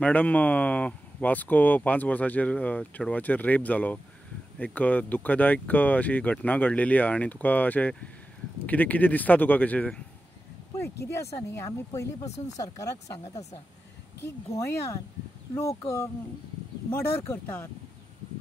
Madam, Vasco 5 वर्साचेर चेडवाचेर rape जालो. एक दुःखदायक अशी घटना घडलेली आहे आणि तुका अशें कितें कितें दिसता तुका कशें? पळय कितें आसा न्ही, आमी पयलीं पासून सरकाराक सांगत आसा की गोंयांत लोक मर्डर करतात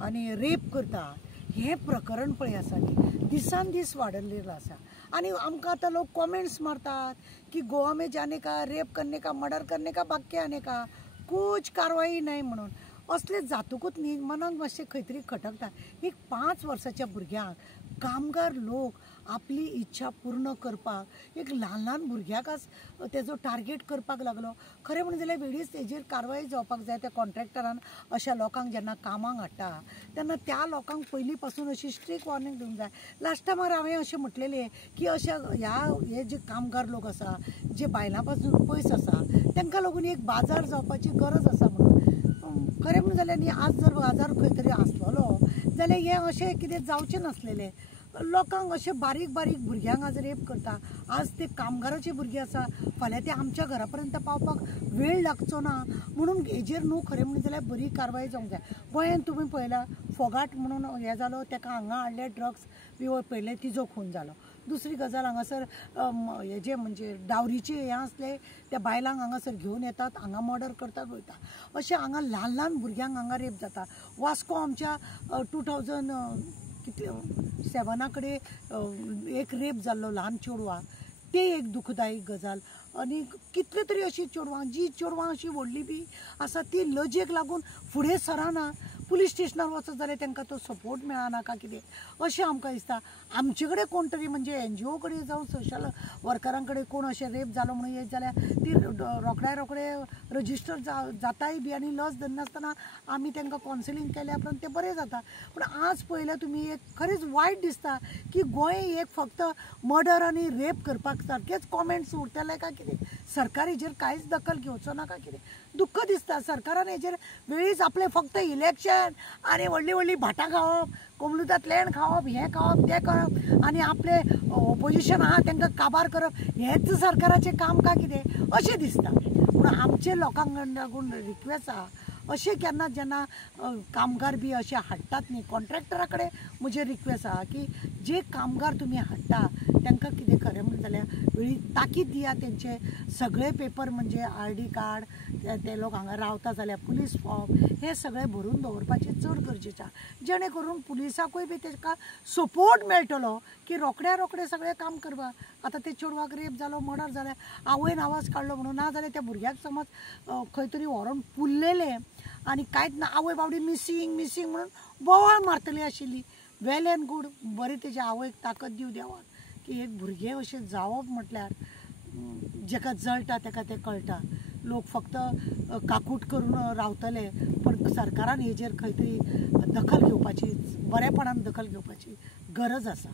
आनी रेप करतात. हें प्रकरण पळय आसा न्ही दिसान दीस वाडल्लेलो आसा. आनी आमकां आतां लोक कॉमेंट्स मारतात की गोवा में जाने का, रेप करने का, मर्डर करने का बाकी आने का, कुछ कारवाई नाही म्हणून. असले जातकूच न्ही मनाक मातशें खंय तरी खटकता. एक 5 वर्साच्या भुरग्यांक कामगार लोक आपली इच्छा पूर्ण करपाक एक ल्हान ल्हान भुरग्याकच तेजो टार्गेट करपाक लागलो. खरें म्हणून जाल्यार वेळीच तेजेर कारवाई जावपाक जाय. त्या कॉन्ट्रॅक्टरान अशा लोकांक जेन्ना कामाक हाडटा तेन्ना त्या लोकांक पयलीं पासून अशी स्ट्रीक वॉर्निंग दिवंक जाय. लास्ट टायमार हांवें अशें म्हटलेलें की अशा हे जे कामगार लोक आसा जे बायलां पासून पयस आसा तांकां लागून एक बाजार जावपाची गरज आसा म्हणून. खरें म्हणून जाल्यार न्ही आज जर बाजार खंय तरी आसलेलो जाल्यार हें अशें कितें जावचें नासलेलें. लोकांक अशे बारीक बारीक भुरग्यांक आज रेप करता. आज ते कामगाराचे भुरगे आसा, फाल्यां ते आमच्या घरा पर्यंत पावपाक वेळ लागचो ना म्हणून हेजेर न्हू खरें म्हणून जाल्यार बरी कारवाय जावंक जाय. गोंयांत तुमी पळयलां फोगाट म्हणून हें जालो, ताका हांगा हाडले ड्रग्स बी पयले तिजो खून जालो. दुसरी गजाल हांगासर हेजे म्हणजे डावरीचे हें आसले त्या बायलांक हांगासर घेवन येतात, हांगा मर्डर करतात वयता. अशें हांगा ल्हान ल्हान भुरग्यांक हांगा रेप जाता. वास्को आमच्या 2007 कडेन एक रेप जाल्लो ल्हान चेडवा, ते एक दुखदायक गजाल. आनी कितले तरी अशी चेडवां अशी व्हडली बी आसा ती लजेक लागून फुडें सराना. पुलीस स्टेशनार वचत जाल्यार तांकां तो सपोर्ट मेळना काय कितें अशें आमकां दिसता. आमचे कडेन कोण तरी म्हणजे NGO कडेन जावं सोशल वर्करां कडेन कोण अशें रेप जालो म्हणून येत जाल्यार ती रोखडे रजिस्टर जाताय बी आनी लज धरनासतना आमी तांकां कावन्सिलींग केल्या उपरांत तें बरें जाता. पूण आज पळयल्यार तुमी एक खरेंच वायट दिसता की गोंय एक फक्त मर्डर आनी रेप करपाक सारकेच कॉमेंट्स उरतले काय कितें. सरकार हेजेर कांयच दखल घेवचो ना काय कितें. दुख्ख दिसता सरकारान हेजेर वेळीच आपले फक्त इलेक्शन आनी व्हडली व्हडली भाटां खावप, कोमलुदात लँड खावप, हें खावप तें करप आनी आपले ऑपोजिशन आहा तांकां काबार करप हेंच सरकाराचें काम काय कितें अशें दिसता. पूण आमचे लोकांक लागून रिक्वेस्ट आहा अशें केन्ना जेन्ना कामगार बी अशे हाडटात न्ही कॉन्ट्रॅक्टरा कडेन म्हजे रिक्वेस्ट आहा की जे कामगार तुमी हाडटा तांकां कितें खरें म्हणून जाल्यार वेळी ताकीद दिया. तेंचे सगळे पेपर म्हणजे ID कार्ड, ते लोक हांगा रावता जाल्यार पुलीस फॉर्म हे सगळें भरून दवरपाचें चड गरजेचें आहा. जेणे करून पुलिसाकूय बी ताका सपोर्ट मेळटलो की रोखड्या सगळें काम करपाक. आतां ते चेडवाक रेप जालो, मर्डर जाल्यार आवयन आवाज काडलो म्हणून, ना जाल्यार त्या भुरग्याक समज खंय तरी व्हरोन पुल्लेलें आनी कांयच ना आवय बावडी मिसींग म्हणून बोवाळ मारतली आशिल्ली. वेल एंड गूड, बरें तेज्या आवयक ताकद दिवं देवान की एक भुरगें अशें जावप म्हटल्यार जेका जळटा ताका तें कळटा. लोक फक्त काकूट करून रावतले पण सरकारान हेजेर खंय तरी दखल घेवपाची, बरेपणान दखल घेवपाची गरज आसा.